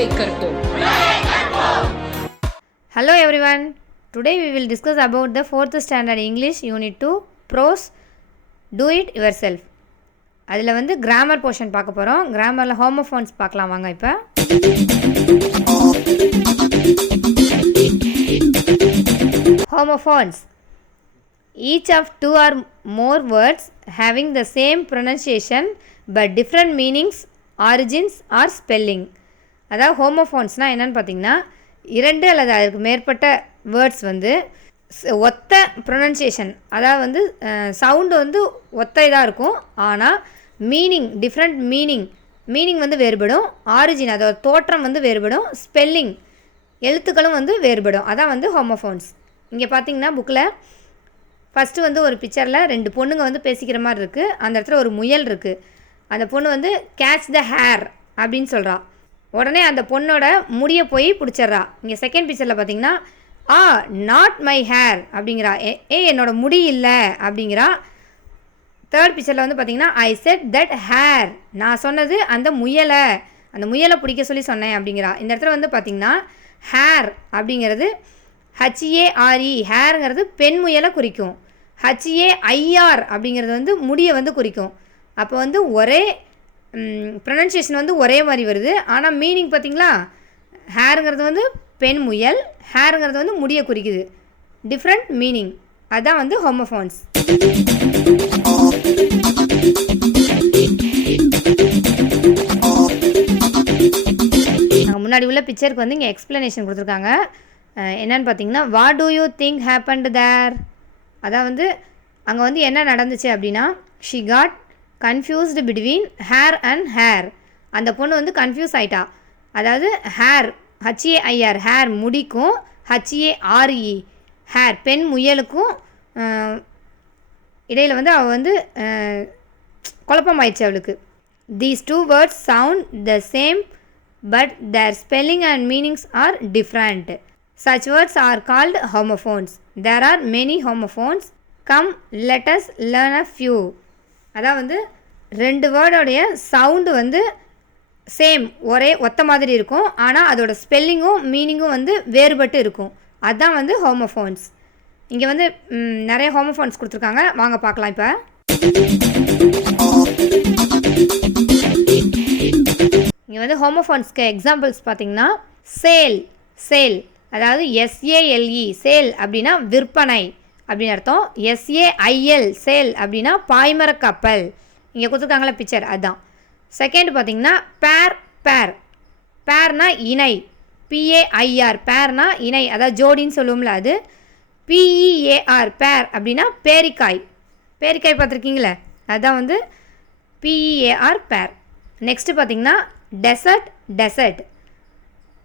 உலகை கற்போம். Hello everyone. Today we will discuss about the 4th standard English Unit-2 Prose Do It Yourself. அதில் வந்து grammar portion பார்க்க போகிறோம். கிராமரில் ஹோமோஃபோன்ஸ் பார்க்கலாம் வாங்க. இப்போ homophones. Each of two or more words having the same pronunciation but different meanings, origins or spelling. அதாவது ஹோமோஃபோன்ஸ்னால் என்னென்னு பார்த்தீங்கன்னா, இரண்டு அல்லது அதுக்கு மேற்பட்ட வேர்ட்ஸ் வந்து ஒத்த ப்ரொனன்சியேஷன், அதாவது வந்து சவுண்டு வந்து ஒத்த இதாக இருக்கும், ஆனால் டிஃப்ரெண்ட் மீனிங் வந்து வேறுபடும். ஆரிஜின் அதோட தோற்றம் வந்து வேறுபடும். ஸ்பெல்லிங் எழுத்துக்களும் வந்து வேறுபடும். அதான் வந்து ஹோமோஃபோன்ஸ். இங்கே பார்த்தீங்கன்னா புக்கில் ஃபஸ்ட்டு வந்து ஒரு பிக்சரில் ரெண்டு பொண்ணுங்க வந்து பேசிக்கிற மாதிரி இருக்குது. அந்த இடத்துல ஒரு முயல் இருக்குது. அந்த பொண்ணு வந்து கேட்ச் த ஹேர் அப்படின்னு சொல்கிறா. உடனே அந்த பொண்ணோட முடியை போய் பிடிச்சிட்றா. இங்கே செகண்ட் பிக்சரில் பார்த்தீங்கன்னா நாட் மை ஹேர் அப்படிங்கிறா. என்னோட முடி இல்லை அப்படிங்கிறா. தேர்ட் பிக்சரில் வந்து பார்த்தீங்கன்னா ஐ செட் தட் ஹேர், நான் சொன்னது அந்த முயலை பிடிக்க சொல்லி சொன்னேன் அப்படிங்கிறா. இந்த இடத்துல வந்து பார்த்திங்கன்னா ஹேர் அப்படிங்கிறது HARE, ஹேருங்கிறது பெண் முயலை குறிக்கும். HAIR அப்படிங்கிறது வந்து முடியை வந்து குறிக்கும். அப்போ வந்து ஒரே ப்ரொனன்சியேஷன் வந்து ஒரே மாதிரி வருது, ஆனால் மீனிங் பார்த்திங்களா, ஹேருங்கிறது வந்து பெண் முயல், ஹேருங்கிறது வந்து முடியை குறிக்குது. Different meaning. அதுதான் வந்து ஹோமோஃபோன்ஸ். முன்னாடி உள்ள பிக்சருக்கு வந்து இங்கே எக்ஸ்ப்ளனேஷன் கொடுத்துருக்காங்க. என்னன்னு பார்த்தீங்கன்னா, what do you think happened there, அதான் வந்து அங்கே வந்து என்ன நடந்துச்சு அப்படின்னா, she got confused between hair and hare. அந்த பொண்ணு வந்து கன்ஃபியூஸ் ஆகிட்டா. அதாவது ஹேர் HAIR ஹேர் முடிக்கும், HARE ஹேர் பெண் முயலுக்கும் இடையில் வந்து அவள் வந்து குழப்பமாயிடுச்சு அவளுக்கு. These two words sound the same but their spelling and meanings are different. Such words are called homophones. There are many homophones. Come, let us learn a few. அதான் வந்து ரெண்டு வேர்டோடைய சவுண்டு வந்து சேம் ஒத்த மாதிரி இருக்கும், ஆனால் அதோட ஸ்பெல்லிங்கும் மீனிங்கும் வந்து வேறுபட்டு இருக்கும். அதுதான் வந்து ஹோமோஃபோன்ஸ். இங்கே வந்து நிறைய ஹோமோஃபோன்ஸ் கொடுத்துருக்காங்க, வாங்க பார்க்கலாம். இப்போ இங்கே வந்து ஹோமோஃபோன்ஸ்க்கு எக்ஸாம்பிள்ஸ் பார்த்தீங்கன்னா, சேல் அதாவது SALE சேல் அப்படின்னா விற்பனை அப்படின்னு அர்த்தம். SAIL சேல் அப்படின்னா பாய்மர கப்பல். இங்கே கொடுத்துருக்காங்களா பிக்சர், அதுதான். செகண்ட் பார்த்தீங்கன்னா பேர்னா இணை, PAIR பேர்னா இணை, அதாவது ஜோடின்னு சொல்லுவோம்ல அது. PEAR பேர் அப்படின்னா பேரிக்காய் பார்த்துருக்கீங்களே, அதுதான் வந்து PEAR பேர். நெக்ஸ்ட்டு பார்த்தீங்கன்னா டெசர்ட்.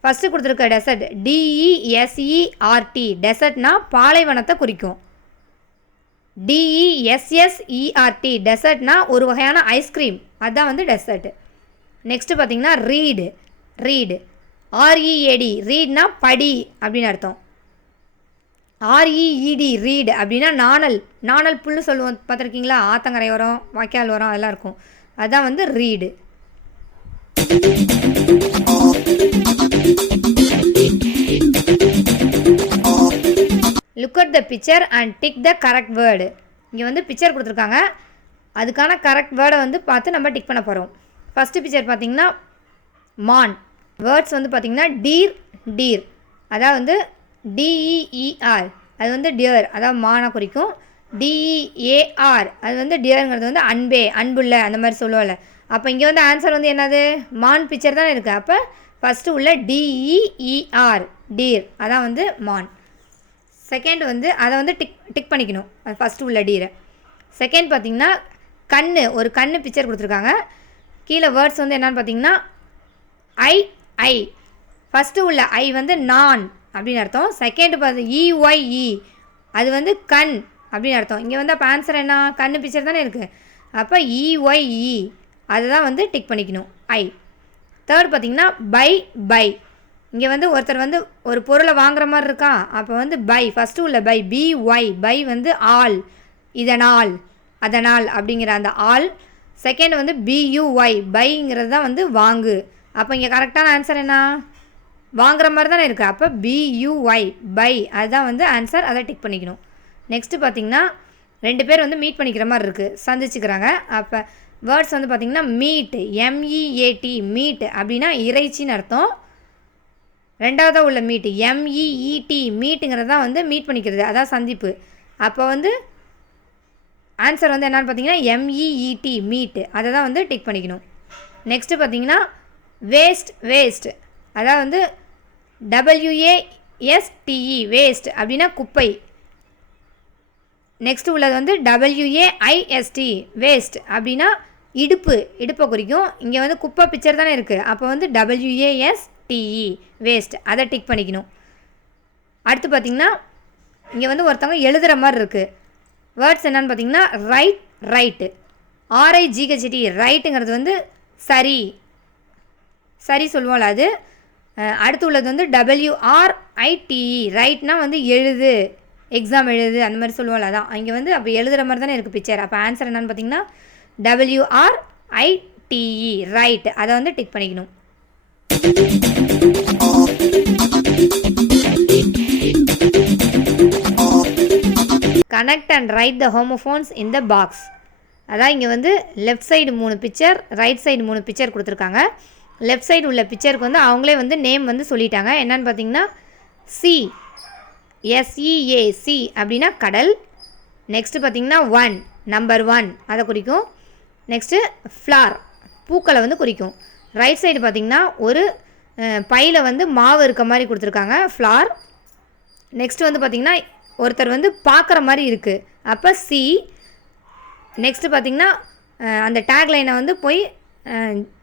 ஃபஸ்ட்டு கொடுத்துருக்க டெசர்ட் DESERT டெசர்ட்னா பாலைவனத்தை குறிக்கும். DESSERT டெசர்ட்னா ஒரு வகையான ஐஸ்கிரீம், அதுதான் வந்து டெசர்ட். நெக்ஸ்ட்டு பார்த்தீங்கன்னா ரீடு READ ரீட்னா படி அப்படின்னு அர்த்தம். REED ரீடு அப்படின்னா நாணல் புல்லு சொல்லுவோம் பார்த்துருக்கீங்களா, ஆத்தங்கரை வரும், வாய்க்கால் வரும், அதெல்லாம் இருக்கும், அதுதான் வந்து read. Look at the picture and tick the correct word. இங்கே வந்து பிக்சர் கொடுத்துருக்காங்க, அதுக்கான கரெக்ட் வேர்டை வந்து பார்த்து நம்ம டிக் பண்ண போகிறோம். ஃபஸ்ட்டு பிக்சர் பார்த்திங்கன்னா மான். வேர்ட்ஸ் வந்து பார்த்திங்கன்னா டீர் அதாவது வந்து DEER அது வந்து டியர், அதாவது மானை குறிக்கும். DEAR அது வந்து டியருங்கிறது வந்து அன்புள்ள அந்த மாதிரி சொல்லுவோம்ல. அப்போ இங்கே வந்து ஆன்சர் வந்து என்னது, மான் பிக்சர் தானே இருக்குது. அப்போ ஃபஸ்ட்டு உள்ள DEER டீர், அதான் வந்து மான். செகண்ட் வந்து அதை வந்து டிக் பண்ணிக்கணும், அது ஃபஸ்ட்டு உள்ள டீரை. செகண்ட் பார்த்திங்கன்னா ஒரு கண்ணு பிக்சர் கொடுத்துருக்காங்க. கீழே வேர்ட்ஸ் வந்து என்னென்னு பார்த்தீங்கன்னா ஐ ஃபஸ்ட்டு உள்ள ஐ வந்து நான் அப்படின்னு அர்த்தம். செகண்ட் EYE அது வந்து கண் அப்படின்னு அர்த்தம். இங்கே வந்து அப்போ ஆன்சர் என்ன, கண்ணு பிக்சர் தானே இருக்குது, அப்போ EYE அதுதான் வந்து டிக் பண்ணிக்கணும் ஐ. தேர்ட் பார்த்திங்கன்னா பை இங்கே வந்து ஒருத்தர் வந்து ஒரு பொருளை வாங்குற மாதிரி இருக்கா, அப்போ வந்து பை ஃபஸ்ட்டு உள்ள BY பை வந்து ஆல், அதனால் அப்படிங்கிற அந்த ஆல். செகண்ட் வந்து BUY பைங்கிறது தான் வந்து வாங்கு, அப்போ இங்கே கரெக்டான ஆன்சர் என்ன? வாங்குற மாதிரி தானே இருக்குது. அப்போ BUY பை அதுதான் வந்து ஆன்சர். அதை டிக் பண்ணிக்கணும். நெக்ஸ்ட்டு பார்த்திங்கன்னா 2 பேர் வந்து மீட் பண்ணிக்கிற மாதிரி இருக்குது, சந்திச்சுக்கிறாங்க. அப்போ வேர்ட்ஸ் வந்து பார்த்திங்கன்னா மீட், MEAT மீட் அப்படின்னா இறைச்சின்னு அர்த்தம். ரெண்டாவதாக உள்ள மீட் MEET மீட்டுங்கிறது தான் வந்து மீட் பண்ணிக்கிறது, அதான் சந்திப்பு. அப்போ வந்து ஆன்சர் வந்து என்னென்னு பார்த்தீங்கன்னா MEET மீட், அதை தான் வந்து டிக் பண்ணிக்கணும். நெக்ஸ்ட்டு பார்த்தீங்கன்னா வேஸ்ட் அதாவது வந்து WASTE வேஸ்ட் அப்படின்னா குப்பை. நெக்ஸ்ட் உள்ளது வந்து WAIST வேஸ்ட் அப்படின்னா இடுப்பை குறிக்கும். இங்கே வந்து குப்பை பிக்சர் தானே இருக்குது, அப்போ வந்து WASTE வேஸ்ட், அதை டிக் பண்ணிக்கணும். அடுத்து பார்த்திங்கன்னா இங்கே வந்து ஒருத்தவங்க எழுதுகிற மாதிரி இருக்குது. வேர்ட்ஸ் என்னென்னு பார்த்தீங்கன்னா ரைட்டு RIGHT ரைட்டுங்கிறது வந்து சரி சொல்லுவோம்ல அது. அடுத்து உள்ளது வந்து WRITE ரைட்னா வந்து எழுது, எக்ஸாம் எழுது அந்த மாதிரி சொல்லுவோம்ல, அதான். இங்கே வந்து அப்போ எழுதுகிற மாதிரி தானே இருக்குது பிக்சர். அப்போ ஆன்சர் என்னென்னு பார்த்தீங்கன்னா WRITE ரைட், அதை வந்து டிக் பண்ணிக்கணும். Connect and right the homophones in the box. அதான் இங்கே வந்து left side 3 picture, right side 3 picture கொடுத்துருக்காங்க. லெஃப்ட் சைடு உள்ள பிக்சருக்கு வந்து அவங்களே வந்து நேம் வந்து சொல்லிட்டாங்க. என்னென்னு பார்த்தீங்கன்னா SEAC அப்படின்னா கடல். நெக்ஸ்ட்டு பார்த்தீங்கன்னா நம்பர் 1 அதை குறிக்கும். நெக்ஸ்ட்டு ஃப்ளார் பூக்களை வந்து குறிக்கும். ரைட் சைடு பார்த்திங்கன்னா ஒரு பையில் வந்து மாவு இருக்க மாதிரி கொடுத்துருக்காங்க, ஃப்ளார். நெக்ஸ்ட்டு வந்து பார்த்திங்கன்னா ஒருத்தர் வந்து பார்க்குற மாதிரி இருக்குது, அப்போ C. நெக்ஸ்ட்டு பார்த்திங்கன்னா அந்த டேக்லைனை வந்து போய்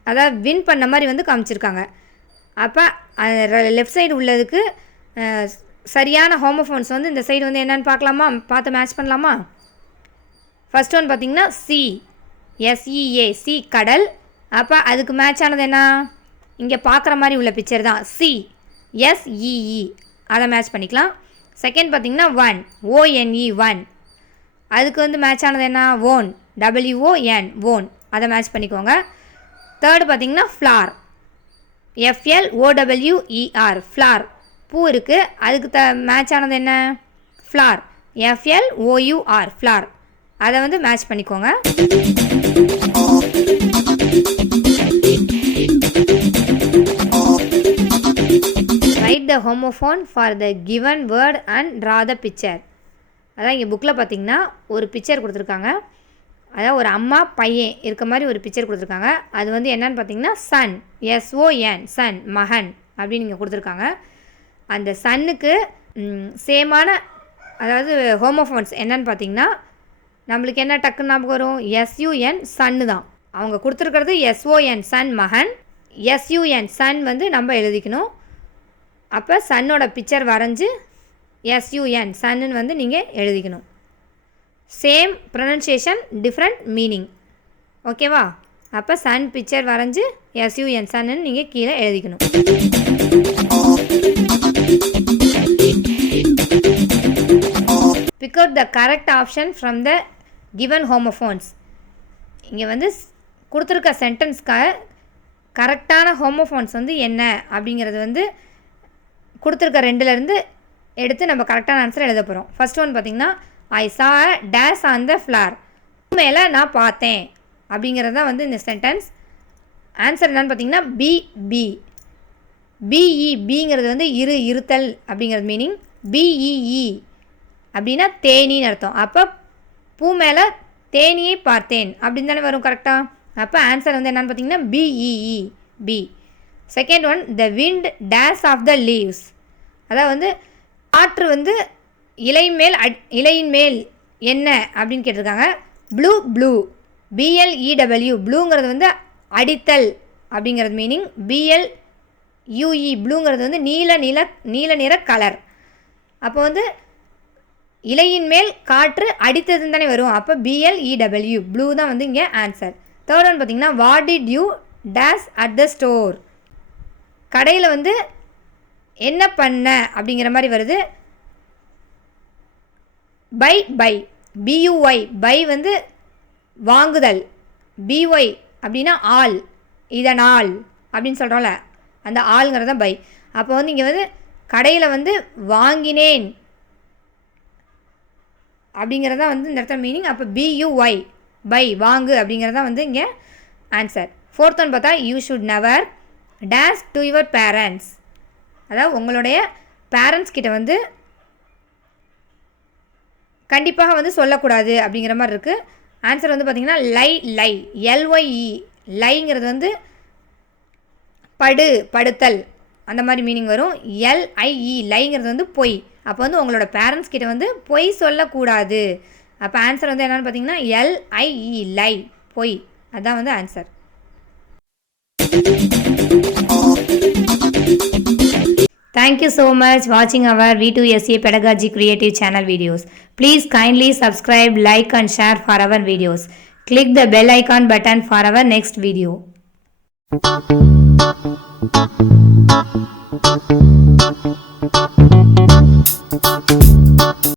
அதாவது வின் பண்ண மாதிரி வந்து காமிச்சிருக்காங்க. அப்போ லெஃப்ட் சைடு உள்ளதுக்கு சரியான ஹோமோஃபோன்ஸ் வந்து இந்த சைடு வந்து என்னென்னு பார்த்து மேட்ச் பண்ணலாமா? ஃபஸ்ட் ஒன் பார்த்திங்கன்னா SEAC கடல். அப்போ அதுக்கு மேட்ச் ஆனது என்ன? இங்கே பார்க்குற மாதிரி உள்ள பிக்சர் தான் SEE, அதை மேட்ச் பண்ணிக்கலாம். செகண்ட் பார்த்திங்கன்னா ONE அதுக்கு வந்து மேட்ச் ஆனது என்ன? WON WON, அதை மேட்ச் பண்ணிக்கோங்க. தேர்டு பார்த்திங்கன்னா ஃப்ளார் FLOWER ஃப்ளார் பூ இருக்குது, அதுக்கு மேட்ச் ஆனது என்ன? ஃப்ளார் FLOUR ஃப்ளார், அதை வந்து மேட்ச் பண்ணிக்கோங்க. Right the homophone for the given word and draw the picture. அதான் இங்கே புக்கில் பார்த்திங்கன்னா ஒரு பிக்சர் கொடுத்துருக்காங்க. அதாவது ஒரு அம்மா பையன் இருக்க மாதிரி ஒரு பிக்சர் கொடுத்துருக்காங்க. அது வந்து என்னன்னு பார்த்தீங்கன்னா சன், SON சன் மகன் அப்படின்னு இங்கே கொடுத்துருக்காங்க. அந்த சன்னுக்கு சேமான அதாவது ஹோமோஃபோன்ஸ் என்னன்னு பார்த்தீங்கன்னா நம்மளுக்கு என்ன டக்குன்னு ஞாபகம் வரும்? SUN சன்னு தான். அவங்க கொடுத்துருக்கிறது SON சன் மகன், SUN சன் வந்து நம்ம எழுதிக்கணும். அப்போ சன்னோட பிக்சர் வரைஞ்சி SUN சன்னு வந்து நீங்கள் எழுதிக்கணும். Same pronunciation, different meaning. ஓகேவா? அப்போ சன் பிக்சர் வரைஞ்சி SUN சன்னு நீங்கள் கீழே எழுதிக்கணும். Big out the correct option from the given homophones. இங்கே வந்து கொடுத்துருக்க சென்டென்ஸ்க்காக கரெக்டான ஹோமோஃபோன்ஸ் வந்து என்ன அப்படிங்கிறது வந்து கொடுத்துருக்க 2லேருந்து எடுத்து நம்ம கரெக்டான ஆன்சர் எழுத போகிறோம். ஃபர்ஸ்ட் ஒன் பார்த்திங்கன்னா I saw a dash on the floor. மேலே நான் பார்த்தேன் அப்படிங்கிறது தான் வந்து இந்த சென்டென்ஸ். ஆன்சர் என்னன்னு பார்த்தீங்கன்னா BEங்கிறது வந்து இருத்தல் அப்படிங்கிறது மீனிங். BEE அப்படின்னா தேனின்னு அர்த்தம். அப்போ பூ மேலே தேனியை பார்த்தேன் அப்படின்னு தானே வரும் கரெக்டாக. அப்போ ஆன்சர் வந்து என்னென்னு பார்த்தீங்கன்னா BEE B. Second one the wind dash of the leaves. அதாவது வந்து காற்று வந்து இலையின் மேல் என்ன அப்படின்னு கேட்டிருக்காங்க. ப்ளூ BLEW ப்ளூங்கிறது வந்து அடித்தல் அப்படிங்கிறது மீனிங். BLUE ப்ளூங்கிறது வந்து நீல நிற கலர். அப்போ வந்து இலையின் மேல் காற்று அடித்ததுன்னு தானே வரும். அப்போ BLEW ப்ளூ தான் வந்து இங்கே ஆன்சர். தேர்ட் ஒன் பார்த்திங்கன்னா what did you dash at the store. கடையில் வந்து என்ன பண்ண அப்படிங்கிற மாதிரி வருது. பை BUY பை வந்து வாங்குதல். BY அப்படின்னா ஆல், இதனால். அப்படின்னு சொல்கிறோம்ல, அந்த ஆளுங்கிறது தான் பை. அப்போ வந்து இங்கே வந்து கடையில் வந்து வாங்கினேன் அப்படிங்கிறது தான் வந்து இந்த இடத்துல மீனிங். அப்போ BUY பை வாங்கு அப்படிங்கிறது தான் வந்து இங்கே ஆன்சர். ஃபோர்த் ஒன் பார்த்தா you should never dash to your parents. அதாவது உங்களுடைய பேரண்ட்ஸ் கிட்ட வந்து கண்டிப்பாக வந்து சொல்லக்கூடாது அப்படிங்கிற மாதிரி இருக்குது. ஆன்சர் வந்து பார்த்திங்கன்னா லை LYE லைங்கிறது வந்து படுத்தல் அந்த மாதிரி மீனிங் வரும். LIE லைங்கிறது வந்து பொய். அப்போ வந்து உங்களோட பேரண்ட்ஸ் கிட்ட வந்து பொய் சொல்லக்கூடாது. அப்போ ஆன்சர் வந்து என்னென்னு பார்த்தீங்கன்னா LIE லை பொய். அதுதான் வந்து answer. Thank you so much watching our V2SA Pedagogy Creative Channel videos. Please kindly subscribe, like and share for our videos. Click the bell icon button for our next video.